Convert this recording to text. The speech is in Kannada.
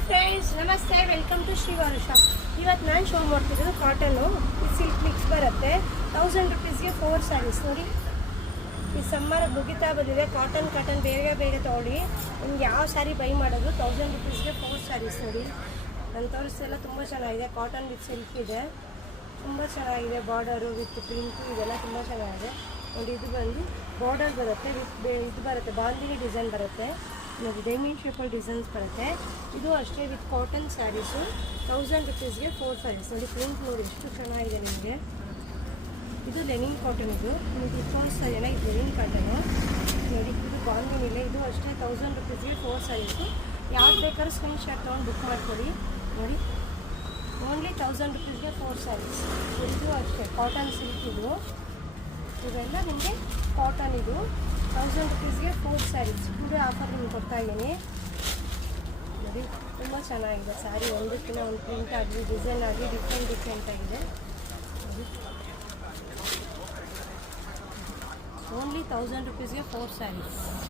ಹಾಯ್ ಫ್ರೆಂಡ್ಸ್, ನಮಸ್ತೆ. Welcome to Shrivaru shop. ಇವತ್ತು ನಾನು ಶೋ ಮಾಡ್ತಿರೋದು ಕಾಟನ್ನು. ಸಿಲ್ಕ್ ಮಿಕ್ಸ್ ಬರುತ್ತೆ. 1000 ರುಪೀಸ್ಗೆ 4 ಸ್ಯಾರೀಸ್ ನೋಡಿ. ಈ ಸಮ್ಮರ್ ಮುಗಿತಾ ಬಂದಿದೆ. ಕಾಟನ್ ಬೇಗ ತೊಗೊಳ್ಳಿ. ನಿಮ್ಗೆ ಯಾವ ಸ್ಯಾರಿ ಬೈ ಮಾಡೋದು 1000 ರುಪೀಸ್ಗೆ 4 ಸ್ಯಾರೀಸ್ ನೋಡಿ. ನಾನು ತೋರಿಸ್ತೆಲ್ಲ ತುಂಬ ಚೆನ್ನಾಗಿದೆ. ಕಾಟನ್ ವಿತ್ ಸಿಲ್ಕ್ ಇದೆ, ತುಂಬ ಚೆನ್ನಾಗಿದೆ. ಬಾರ್ಡರು ವಿತ್ ಪ್ರಿಂಟು ಇದೆಲ್ಲ ತುಂಬ ಚೆನ್ನಾಗಿದೆ ನೋಡಿ. ಇದು ಬಂದು ಬಾರ್ಡರ್ ಬರುತ್ತೆ, ವಿತ್ ಇದು ಬರುತ್ತೆ, ಬಾಂದಿನಿ ಡಿಸೈನ್ ಬರುತ್ತೆ ನೋಡಿ. ಡೈಮಂಡ್ ಶೇಪಲ್ಲಿ ಡಿಸೈನ್ಸ್ ಬರುತ್ತೆ. ಇದು ಅಷ್ಟೇ ವಿತ್ ಕಾಟನ್ ಸ್ಯಾರೀಸು. 1000 ರುಪೀಸ್ಗೆ 4 ಸ್ಯಾರೀಸ್ ನೋಡಿ. ಪ್ರಿಂಟ್ ನೋಡಿ ಎಷ್ಟು ಚೆನ್ನಾಗಿದೆ ನಿಮಗೆ. ಇದು ಲೆನಿನ್ ಕಾಟನ್. ಇದು ನಿಮಗೆ ತೋರಿಸ್ತಾ ಇದೆಯಲ್ಲ, ಇದು ಲೆನಿನ್ ಕಾಟನು ನೋಡಿ. ಇದು ಬಾಂದಿನಿಲೆ. ಇದು ಅಷ್ಟೇ 1000 ರುಪೀಸ್ಗೆ 4 ಸ್ಯಾರೀಸು. ಯಾವ್ದು ಬೇಕಾದ್ರೂ ಸ್ಕ್ರೀನ್ ಶಾಟ್ ತೊಗೊಂಡು ಬುಕ್ ಮಾಡ್ಕೊಳ್ಳಿ ನೋಡಿ. ಓನ್ಲಿ 1000 ರುಪೀಸ್ಗೆ 4 ಸ್ಯಾರೀಸ್. ಇದು ಅಷ್ಟೇ ಕಾಟನ್ ಸಿಲ್ಕ್. ಇವೆಲ್ಲ ನಿಮಗೆ ಕಾಟನ್. ಇದು 1000 ರುಪೀಸ್ಗೆ 4 ಸ್ಯಾರೀಸ್. ಕೂಡ ಆಫರ್ ನಿಮ್ಗೆ ಕೊಡ್ತಾ ಇದ್ದೀನಿ ನೋಡಿ. ತುಂಬ ಚೆನ್ನಾಗಿದೆ ಸ್ಯಾರಿ. ಒಂದಕ್ಕಿಂತ ಒಂದು ಪ್ರಿಂಟ್ ಆಗಲಿ, ಡಿಸೈನ್ ಆಗಲಿ ಡಿಫ್ರೆಂಟ್ ಆಗಿದೆ ನೋಡಿ. ಓನ್ಲಿ 1000 ರುಪೀಸ್ಗೆ 4 ಸ್ಯಾರೀಸ್.